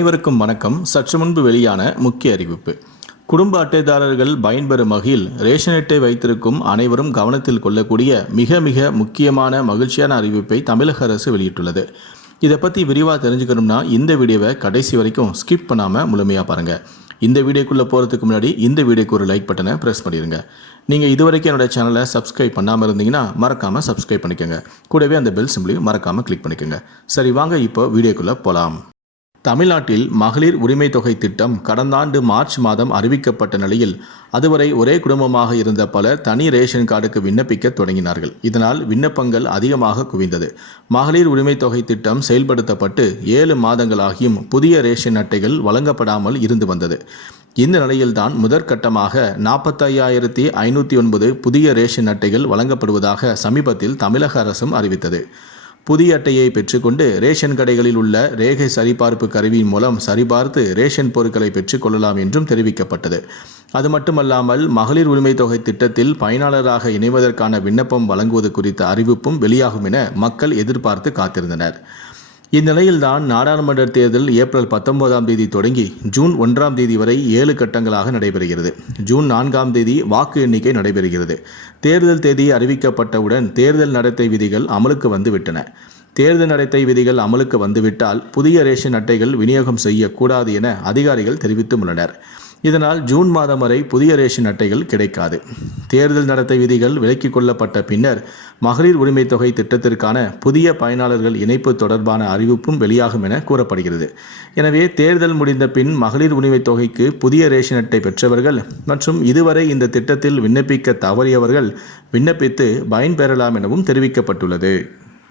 அனைவருக்கும் வணக்கம். சற்று முன்பு வெளியான முக்கிய அறிவிப்பு. குடும்ப அட்டைதாரர்கள் பயன்பெறும் வகையில் ரேஷன் அட்டை வைத்திருக்கும் அனைவரும் கவனத்தில் கொள்ளக்கூடிய மிக மிக முக்கியமான மகிழ்ச்சியான அறிவிப்பை தமிழக அரசு வெளியிட்டுள்ளது. இதை பற்றி விரிவாக தெரிஞ்சுக்கணும்னா இந்த வீடியோவை கடைசி வரைக்கும் ஸ்கிப் பண்ணாமல் முழுமையாக பாருங்கள். இந்த வீடியோக்குள்ளே போகிறதுக்கு முன்னாடி இந்த வீடியோக்கு ஒரு லைக் பட்டனை ப்ரெஸ் பண்ணிடுங்க. நீங்கள் இதுவரைக்கும் என்னோட சேனலை சப்ஸ்கிரைப் பண்ணாமல் இருந்தீங்கன்னா மறக்காமல் சப்ஸ்கிரைப் பண்ணிக்கோங்க. கூடவே அந்த பெல் சிம்பிளையும் மறக்காமல் கிளிக் பண்ணிக்கோங்க. சரி, வாங்க இப்போ வீடியோக்குள்ளே போகலாம். தமிழ்நாட்டில் மகளிர் உரிமை தொகை திட்டம் கடந்த ஆண்டு மார்ச் மாதம் அறிவிக்கப்பட்ட நிலையில் அதுவரை ஒரே குடும்பமாக இருந்த பலர் தனி ரேஷன் கார்டுக்கு விண்ணப்பிக்க தொடங்கினார்கள். இதனால் விண்ணப்பங்கள் அதிகமாக குவிந்தது. மகளிர் உரிமை தொகை திட்டம் செயல்படுத்தப்பட்டு 7 மாதங்களாகியும் புதிய ரேஷன் அட்டைகள் வழங்கப்படாமல் இருந்து வந்தது. இந்த நிலையில்தான் முதற்கட்டமாக 45,509 புதிய ரேஷன் அட்டைகள் வழங்கப்படுவதாக சமீபத்தில் தமிழக அரசும் அறிவித்தது. புதிய அட்டையை பெற்றுக்கொண்டு ரேஷன் கடைகளில் உள்ள ரேகை சரிபார்ப்பு கருவியின் மூலம் சரிபார்த்து ரேஷன் பொருட்களை பெற்றுக்கொள்ளலாம் என்றும் தெரிவிக்கப்பட்டது. அது மட்டுமல்லாமல் மகளிர் உரிமை தொகை திட்டத்தில் பயனாளராக இணைவதற்கான விண்ணப்பம் வழங்குவது குறித்த அறிவிப்பும் வெளியாகும் என மக்கள் எதிர்பார்த்து காத்திருந்தனர். இந்நிலையில்தான் நாடாளுமன்ற தேர்தல் ஏப்ரல் 19ஆம் தேதி தொடங்கி ஜூன் 1ஆம் தேதி வரை 7 கட்டங்களாக நடைபெறுகிறது. ஜூன் 4ஆம் தேதி வாக்கு எண்ணிக்கை நடைபெறுகிறது. தேர்தல் தேதி அறிவிக்கப்பட்டவுடன் தேர்தல் நடத்தை விதிகள் அமலுக்கு வந்துவிட்டன. தேர்தல் நடத்தை விதிகள் அமலுக்கு வந்துவிட்டால் புதிய ரேஷன் அட்டைகள் விநியோகம் செய்யக்கூடாது என அதிகாரிகள் தெரிவித்துள்ளனர். இதனால் ஜூன் மாதம் வரை புதிய ரேஷன் அட்டைகள் கிடைக்காது. தேர்தல் நடத்தை விதிகள் விலக்கிக் கொள்ளப்பட்ட பின்னர் மகளிர் உரிமை தொகை திட்டத்திற்கான புதிய பயனாளர்கள் இணைப்பு தொடர்பான அறிவிப்பும் வெளியாகும் என கூறப்படுகிறது. எனவே தேர்தல் முடிந்த பின் மகளிர் உரிமை தொகைக்கு புதிய ரேஷன் அட்டை பெற்றவர்கள் மற்றும் இதுவரை இந்த திட்டத்தில் விண்ணப்பிக்க தவறியவர்கள் விண்ணப்பித்து பயன்பெறலாம் எனவும் தெரிவிக்கப்பட்டுள்ளது.